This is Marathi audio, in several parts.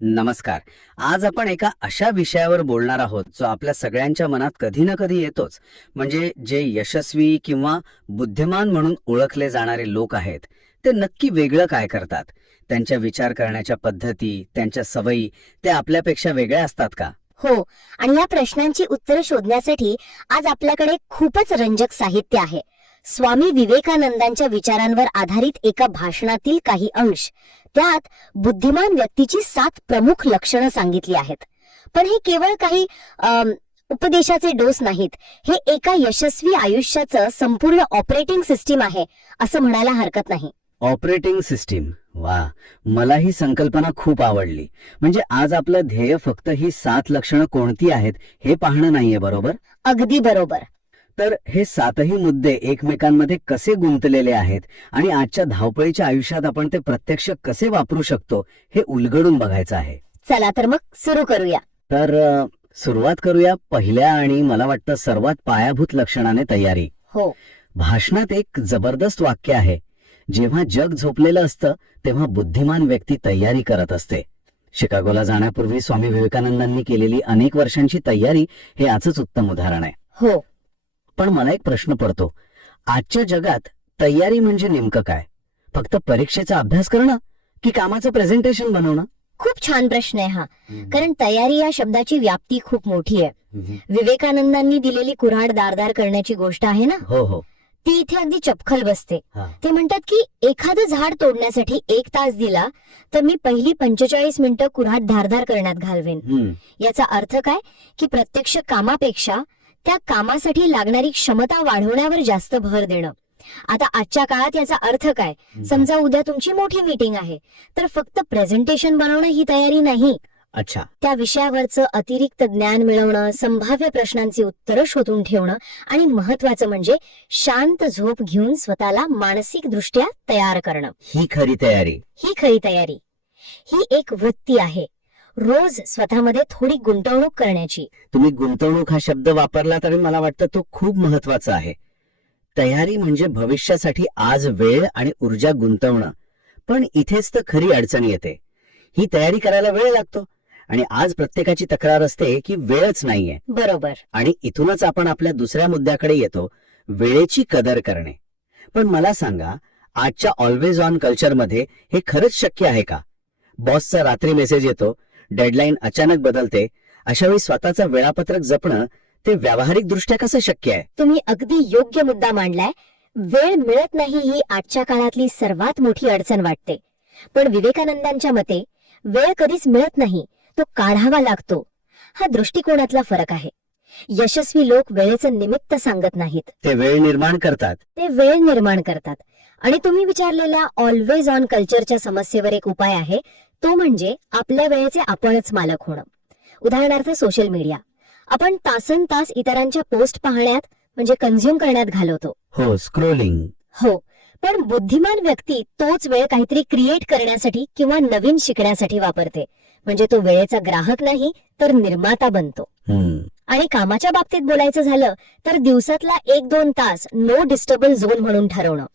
नमस्कार. आज आपण एका अशा विषयावर बोलणार आहोत जो आपल्या सगळ्यांच्या मनात कधी ना कधी येतोच. म्हणजे जे यशस्वी किंवा बुद्धिमान म्हणून ओळखले जाणारे लोक आहेत ते नक्की वेगळं काय करतात? त्यांच्या विचार करण्याच्या पद्धती त्यांच्या सवयी ते आपल्यापेक्षा वेगळ्या असतात का? हो आणि या प्रश्नांची उत्तरे शोधण्यासाठी आज आपल्याकडे खूपच रंजक साहित्य आहे. स्वामी विवेकानंदांच्या विचारांवर आधारित एका भाषणातील काही अंश. त्यात बुद्धिमान व्यक्तीची सात प्रमुख लक्षणं सांगितली आहेत. पण हे केवळ काही उपदेशाचे डोस नाहीत. हे एका यशस्वी आयुष्याचं संपूर्ण ऑपरेटिंग सिस्टीम आहे असं म्हणायला हरकत नाही. ऑपरेटिंग सिस्टीम वा. मला ही संकल्पना खूप आवडली. म्हणजे आज आपलं ध्येय फक्त ही सात लक्षणं कोणती आहेत हे पाहणं नाहीये बरोबर? अगदी बरोबर. तर हे सातही मुद्दे एकमेकांमध्ये कसे गुंतलेले आहेत आणि आजच्या धावपळीच्या आयुष्यात आपण ते प्रत्यक्ष कसे वापरू शकतो हे उलगडून बघायचं आहे. चला तर मग सुरू करूया. तर अ, सुरुवात करूया पहिल्या आणि मला वाटतं सर्वात पायाभूत लक्षणाने तयारी. हो. भाषणात एक जबरदस्त वाक्य आहे. जेव्हा जग झोपलेलं असतं तेव्हा बुद्धिमान व्यक्ती तयारी करत असते. शिकागोला जाण्यापूर्वी स्वामी विवेकानंदांनी केलेली अनेक वर्षांची तयारी हे याचंच उत्तम उदाहरण आहे. हो. पण मला एक प्रश्न पडतो. आजच्या जगात तयारी म्हणजे नेमकं काय? फक्त परीक्षेचा अभ्यास करणं की कामाचं प्रेझेंटेशन बनवणं? खूप छान प्रश्न आहे हा. कारण तयारी या शब्दाची व्याप्ती खूप मोठी आहे. विवेकानंदांनी दिलेली कुऱ्हाड दारदार करण्याची गोष्ट आहे ना? हो हो. ती इथे अगदी चपखल बसते. ते म्हणतात की एखादं झाड तोडण्यासाठी एक तास दिला तर मी पहिली पंचेचाळीस मिनिटं कुऱ्हाड धारदार करण्यात घालवेन. याचा अर्थ काय? की प्रत्यक्ष कामापेक्षा त्या कामासाठी लागणारी क्षमता वाढवण्यावर जास्त भर देणं. आता आजच्या काळात याचा अर्थ काय? समजा उद्या तुमची मोठी मीटिंग आहे तर फक्त प्रेझेंटेशन बनवणं ही तयारी नाही. अच्छा. त्या विषयावरचं अतिरिक्त ज्ञान मिळवणं संभाव्य प्रश्नांची उत्तरं शोधून ठेवणं आणि महत्वाचं म्हणजे शांत झोप घेऊन स्वतःला मानसिक दृष्ट्या तयार करणं. ही खरी तयारी. ही खरी तयारी. ही एक वृत्ती आहे. रोज स्वतःमध्ये थोडी गुंतवणूक करण्याची. तुम्ही गुंतवणूक हा शब्द वापरला तरी मला वाटतं तो खूप महत्त्वाचा आहे. तयारी म्हणजे भविष्यासाठी आज वेळ आणि ऊर्जा गुंतवणं. पण इथेच तर खरी अडचण येते. ही तयारी करायला वेळ लागतो. आणि आज प्रत्येकाची तक्रार असते की वेळच नाहीये. बरोबर. आणि इथूनच आपण आपल्या दुसऱ्या मुद्द्याकडे येतो वेळेची कदर करणे. पण मला सांगा आजच्या ऑलवेज ऑन कल्चरमध्ये हे खरंच शक्य आहे का? बॉसचा रात्री मेसेज येतो डेडलाईन अचानक बदलते अशा वेळी स्वतःचं वेळापत्रक जपणं ते व्यावहारिक दृष्ट्या कसं शक्य आहे? तुम्ही अगदी योग्य मुद्दा मांडलाय. वेळ मिळत नाही ही आजच्या काळातली सर्वात मोठी अडचण वाटते. पण विवेकानंदांच्या मते वेळ कधीच मिळत नाही तो काढावा लागतो. हा दृष्टिकोनातला फरक आहे. यशस्वी लोक वेळेचं निमित्त सांगत नाहीत. ते वेळ निर्माण करतात. ते वेळ निर्माण करतात. आणि तुम्ही विचारलेल्या ऑलवेज ऑन कल्चरच्या समस्येवर एक उपाय आहे तो म्हणजे आपल्या वेळेचे आपणच मालक होणं. उदाहरणार्थ सोशल मीडिया आपण तासन तास इतरांच्या पोस्ट पाहण्यात म्हणजे कन्झ्युम करण्यात घालवतो. हो स्क्रोलिंग हो पण बुद्धिमान व्यक्ती तोच वेळ काहीतरी क्रिएट करण्यासाठी किंवा नवीन शिकण्यासाठी वापरते. म्हणजे तो वेळेचा ग्राहक नाही तर निर्माता बनतो. आणि कामाच्या बाबतीत बोलायचं झालं तर दिवसातला एक दोन तास नो डिस्टर्बल झोन म्हणून ठरवणं.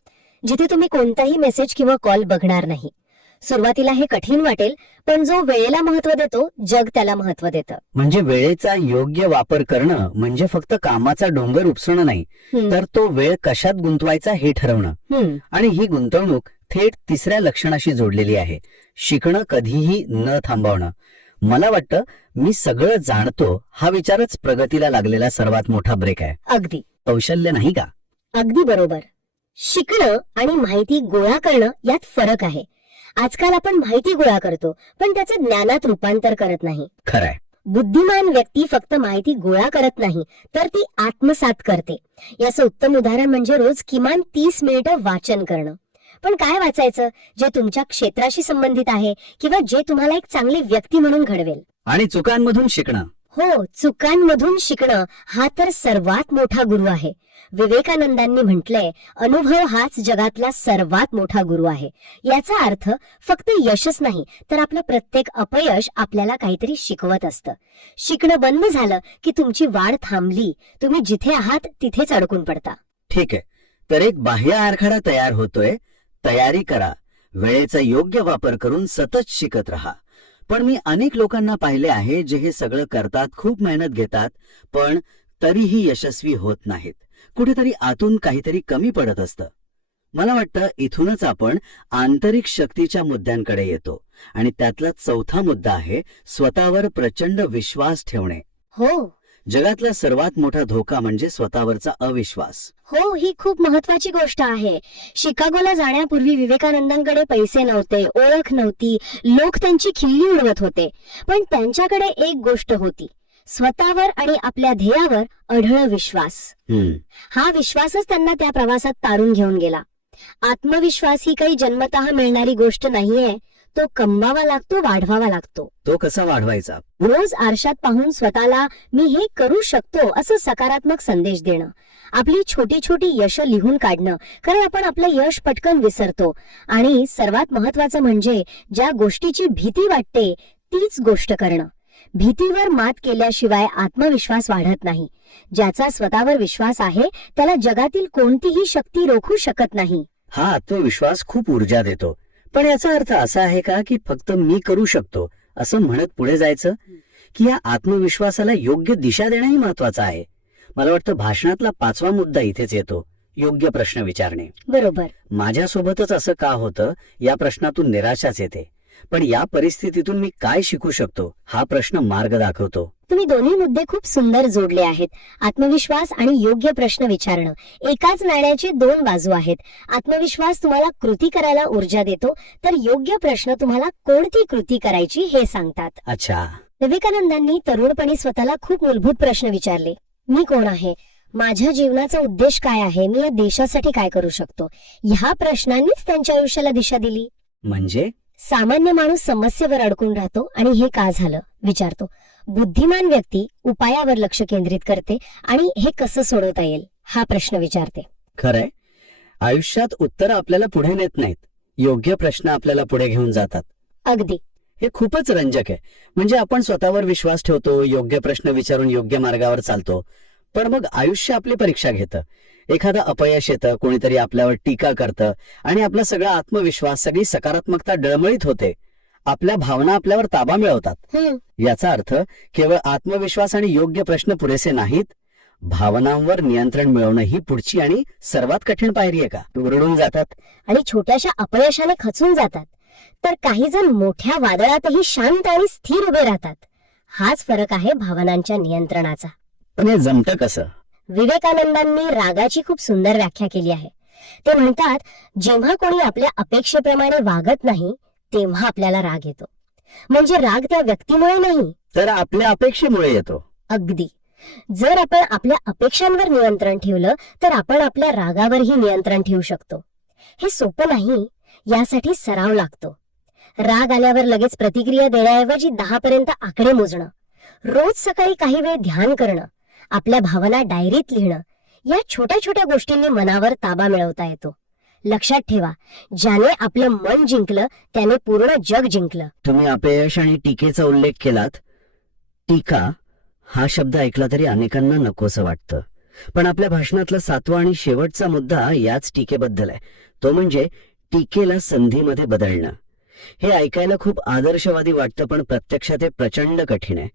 जिथे तुम्ही कोणताही मेसेज किंवा कॉल बघणार नाही. सुरुवातीला हे कठीण वाटेल पण जो वेळेला महत्त्व देतो जग त्याला महत्त्व देतं. म्हणजे वेळेचा योग्य वापर करणं म्हणजे फक्त कामाचा डोंगर उपसणं नाही तर तो वेळ कशात गुंतवायचा हे ठरवणं. आणि ही गुंतवणूक थेट तिसऱ्या लक्षणाशी जोडलेली आहे शिकणं कधीही न थांबवणं. मला वाटतं मी सगळं जाणतो हा विचारच प्रगतीला लागलेला सर्वात मोठा ब्रेक आहे. अगदी. कौशल्य नाही का? अगदी बरोबर. शिकणं आणि माहिती गोळा करणं यात फरक आहे. आजकाल आपण माहिती गोळा करतो पण त्याचं ज्ञानात रूपांतर करत नाही. खरंय. बुद्धिमान व्यक्ती फक्त माहिती गोळा करत नाही तर ती आत्मसात करते. याचं उत्तम उदाहरण म्हणजे रोज किमान तीस मिनिटं वाचन करणं. पण काय वाचायचं? जे तुमच्या क्षेत्राशी संबंधित आहे किंवा जे तुम्हाला एक चांगली व्यक्ती म्हणून घडवेल. आणि चुकांमधून शिकणं. हो चुकांमधून शिकणं हा तर सर्वात मोठा गुरु आहे. विवेकानंदांनी म्हटलंय अनुभव हाच जगातला सर्वात मोठा गुरु आहे. याचा अर्थ फक्त यशच नाही तर आपलं प्रत्येक अपयश आपल्याला काहीतरी शिकवत असतं. शिकणं बंद झालं की तुमची वाढ थांबली. तुम्ही जिथे आहात तिथेच अडकून पडता. ठीक आहे. तर एक बाह्य आराखडा तयार होतोय. तयारी करा. वेळेचा योग्य वापर करून सतत शिकत राहा. पण मी अनेक लोकांना पाहिले आहे जे हे सगळं करतात खूप मेहनत घेतात पण तरीही यशस्वी होत नाहीत. कुठेतरी आतून काहीतरी कमी पडत असतं. मला वाटतं इथूनच आपण आंतरिक शक्तीच्या मुद्द्यांकडे येतो आणि त्यातला चौथा मुद्दा आहे स्वतःवर प्रचंड विश्वास ठेवणे. हो. जगातला सर्वात मोठा धोका म्हणजे स्वतःवरचा अविश्वास. हो ही खूप महत्वाची गोष्ट आहे. शिकागोला जाण्यापूर्वी विवेकानंदांकडे पैसे नव्हते ओळख नव्हती लोक त्यांची खिल्ली उडवत होते. पण त्यांच्याकडे एक गोष्ट होती. स्वतःवर आणि आपल्या ध्येयावर अढळ विश्वास. हम्म. हा विश्वासच त्यांना त्या प्रवासात तारून घेऊन गेला. आत्मविश्वास ही काही जन्मतः मिळणारी गोष्ट नाहीये तो कमवावा लागतो वाढवावा लागतो. तो कसा वाढवायचा? रोज आरशात पाहून स्वतःला मी हे करू शकतो असं सकारात्मक संदेश देणं. आपली छोटी छोटी यश लिहून काढणं कारण आपण आपलं यश पटकन विसरतो. आणि सर्वात महत्वाचं म्हणजे ज्या गोष्टीची भीती वाटते तीच गोष्ट करणं. भीतीवर मात केल्याशिवाय आत्मविश्वास वाढत नाही. ज्याचा स्वतःवर विश्वास आहे त्याला जगातील कोणतीही शक्ती रोखू शकत नाही. हा आत्मविश्वास खूप ऊर्जा देतो. पण याचा अर्थ असा आहे का की फक्त मी करू शकतो असं म्हणत पुढे जायचं? की या आत्मविश्वासाला योग्य दिशा देणंही महत्वाचं आहे. मला वाटतं भाषणातला पाचवा मुद्दा इथेच येतो योग्य प्रश्न विचारणे. बरोबर. माझ्यासोबतच असं का होतं या प्रश्नातून निराशाच येते. पण या परिस्थितीतून मी काय शिकू शकतो हा प्रश्न मार्ग दाखवतो. तुम्ही दोन्ही मुद्दे खूप सुंदर जोडले आहेत. आत्मविश्वास आणि योग्य प्रश्न विचारणं. एकाच नाण्याचे दोन बाजू आहेत. आत्मविश्वास तुम्हाला कृती करायला ऊर्जा देतो तर योग्य प्रश्न तुम्हाला कोणती कृती करायची हे सांगतात. अच्छा. विवेकानंदांनी तरुणपणी स्वतःला खूप मूलभूत प्रश्न विचारले. मी कोण आहे? माझ्या जीवनाचा उद्देश काय आहे? मी या देशासाठी काय करू शकतो? ह्या प्रश्नांनीच त्यांच्या आयुष्याला दिशा दिली. म्हणजे? सामान्य माणूस समस्येवर अडकून राहतो आणि हे का झालं? विचारतो. बुद्धिमान व्यक्ती उपायावर लक्ष केंद्रित करते आणि हे कसं सोडवता येईल? हा प्रश्न विचारते. खरंय. आयुष्यात उत्तर आपल्याला पुढे नेत नाहीत. योग्य प्रश्न आपल्याला पुढे घेऊन जातात. अगदी. हे खूपच रंजक आहे. म्हणजे आपण स्वतःवर विश्वास ठेवतो योग्य प्रश्न विचारून योग्य मार्गावर चालतो. पण मग आयुष्य आपली परीक्षा घेतं. एखादं अपयश येतं कोणीतरी आपल्यावर टीका करतं आणि आपला सगळा आत्मविश्वास सगळी सकारात्मकता डळमळीत होते. आपल्या भावना आपल्यावर ताबा मिळवतात. याचा अर्थ केवळ आत्मविश्वास आणि योग्य प्रश्न पुरेसे नाहीत भावनांवर नियंत्रण मिळवणं ही पुढची आणि सर्वात कठीण पायरी आहे का? उरडून जातात. आणि छोट्याशा अपयशाने खचून जातात. तर काही जण मोठ्या वादळातही शांत आणि स्थिर उभे राहतात. हाच फरक आहे भावनांच्या नियंत्रणाचा. पण हे जमतं कसं? विवेकानंदांनी रागाची खूप सुंदर व्याख्या केली आहे. ते म्हणतात जेव्हा कोणी आपल्या अपेक्षेप्रमाणे वागत नाही तेव्हा आपल्याला राग येतो. म्हणजे राग त्या व्यक्तीमुळे नाही तर आपल्या अपेक्षेमुळे येतो. अगदी. जर आपण आपल्या अपेक्षांवर नियंत्रण ठेवलं तर आपण आपल्या रागावरही नियंत्रण ठेवू शकतो. हे सोपं नाही यासाठी सराव लागतो. राग आल्यावर लगेच प्रतिक्रिया देण्याऐवजी दहा पर्यंत आकडे मोजणं. रोज सकाळी काही वेळ ध्यान करणं. आपल्या भावना डायरीत लिहिणं. या छोट्या छोट्या गोष्टींनी मनावर ताबा मिळवता येतो. लक्षात ठेवा ज्याने आपलं मन जिंकलं त्याने पूर्ण जग जिंकलं. तुम्ही अपयश आणि टीकेचा उल्लेख केलात. टीका हा शब्द ऐकला तरी अनेकांना नकोसं वाटतं. पण आपल्या भाषणातला सातवा आणि शेवटचा मुद्दा याच टीकेबद्दल आहे. तो म्हणजे टीकेला संधीमध्ये बदलणं. हे ऐकायला खूप आदर्शवादी वाटतं पण प्रत्यक्षात हे प्रचंड कठीण आहे.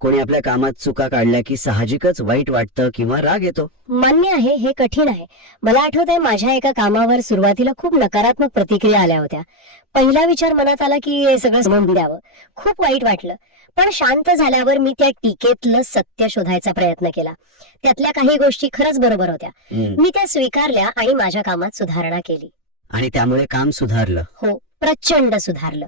कोणी आपल्या कामात चुका काढल्या की साहजिकच वाईट वाटतं किंवा राग येतो? मान्य आहे हे कठीण आहे. मला आठवत आहे माझ्या एका कामावर सुरुवातीला खूप नकारात्मक प्रतिक्रिया आल्या होत्या. पहिला विचार मनात आला की हे सगळं समजून द्यावं. खूप वाईट वाटलं. पण शांत झाल्यावर मी त्या टीकेतलं सत्य शोधायचा प्रयत्न केला. त्यातल्या काही गोष्टी खरंच बरोबर होत्या. मी त्या स्वीकारल्या आणि माझ्या कामात सुधारणा केली. आणि त्यामुळे काम सुधारलं? हो प्रचंड सुधारलं.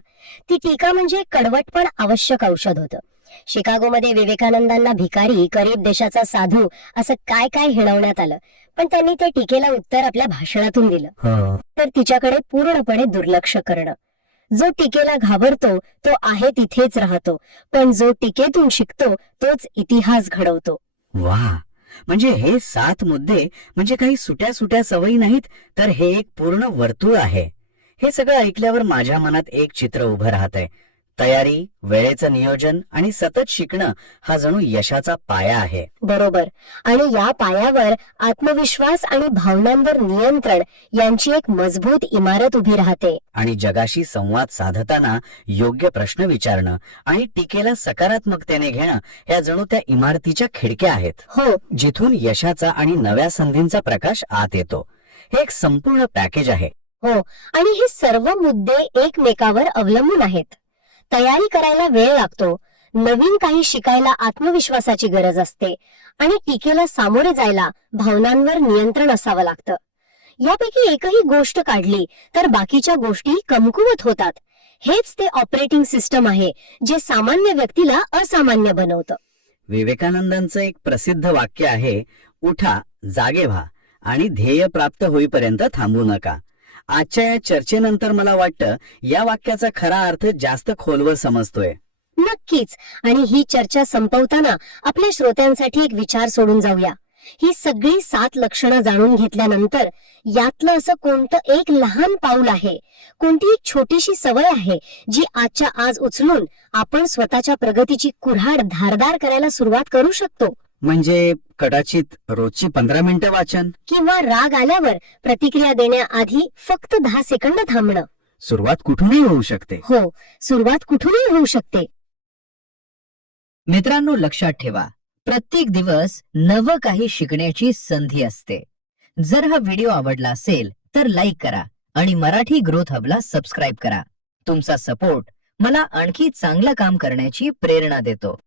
ती टीका म्हणजे कडवट पण आवश्यक औषध होतं. शिकागोमध्ये विवेकानंदांना भिकारी गरीब देशाचा साधू असं काय काय हिणवण्यात आलं. पण त्यांनी त्या टीकेला उत्तर आपल्या भाषणातून दिलं. तर तिच्याकडे पूर्णपणे दुर्लक्ष करणं. जो टीकेला घाबरतो तो आहे तिथेच राहतो. पण जो टीकेतून शिकतो तोच इतिहास घडवतो. वा. म्हणजे हे सात मुद्दे म्हणजे काही सुट्या सुट्या सवयी नाहीत तर हे एक पूर्ण वर्तुळ आहे. हे सगळं ऐकल्यावर माझ्या मनात एक चित्र उभं राहत आहे तयारी वेळेचं नियोजन आणि सतत शिकणं हा जणू यशाचा पाया आहे. बरोबर. आणि या पायावर आत्मविश्वास आणि भावनांवर नियंत्रण यांची एक मजबूत इमारत उभी राहते. आणि जगाशी संवाद साधताना योग्य प्रश्न विचारणं आणि टीकेला सकारात्मकतेने घेणं या जणू त्या इमारतीच्या खिडक्या आहेत. हो. जिथून यशाचा आणि नव्या संधींचा प्रकाश आत येतो. हे एक संपूर्ण पॅकेज आहे. हो. आणि हे सर्व मुद्दे एकमेकावर अवलंबून आहेत. तयारी करायला वेळ लागतो. नवीन काही शिकायला आत्मविश्वासाची गरज असते आणि टीकेला सामोरे जायला भावनांवर नियंत्रण असावं लागतं. यापैकी एकही गोष्ट काढली तर बाकीच्या गोष्टी कमकुवत होतात. हेच ते ऑपरेटिंग सिस्टम आहे जे सामान्य व्यक्तीला असामान्य बनवतं. विवेकानंदांचं एक प्रसिद्ध वाक्य आहे उठा जागे व्हा आणि ध्येय प्राप्त होईपर्यंत थांबू नका. आजच्या या चर्चेनंतर मला वाटतं या वाक्याचा खरा अर्थ जास्त खोलवर समजतोय. नक्कीच. आणि ही चर्चा संपवताना आपल्या श्रोत्यांसाठी एक विचार सोडून जाऊया. ही सगळी सात लक्षणं जाणून घेतल्यानंतर यातलं असं कोणतं एक लहान पाऊल आहे? कोणती एक छोटीशी सवय आहे जी आजच्या आज उचलून आपण स्वतःच्या प्रगतीची कुऱ्हाड धारदार करायला सुरुवात करू शकतो? म्हणजे कदाचित रोजची पंधरा मिनिटं वाचन. किंवा राग आल्यावर प्रतिक्रिया देण्याआधी फक्त दहा सेकंद थांबणं. सुरुवात कुठूनही होऊ शकते. हो सुरुवात कुठूनही होऊ शकते. मित्रांनो लक्षात ठेवा प्रत्येक दिवस नवं काही शिकण्याची संधी असते. जर हा व्हिडिओ आवडला असेल तर लाईक करा आणि मराठी ग्रोथ हबला सबस्क्राईब करा. तुमचा सपोर्ट मला आणखी चांगलं काम करण्याची प्रेरणा देतो.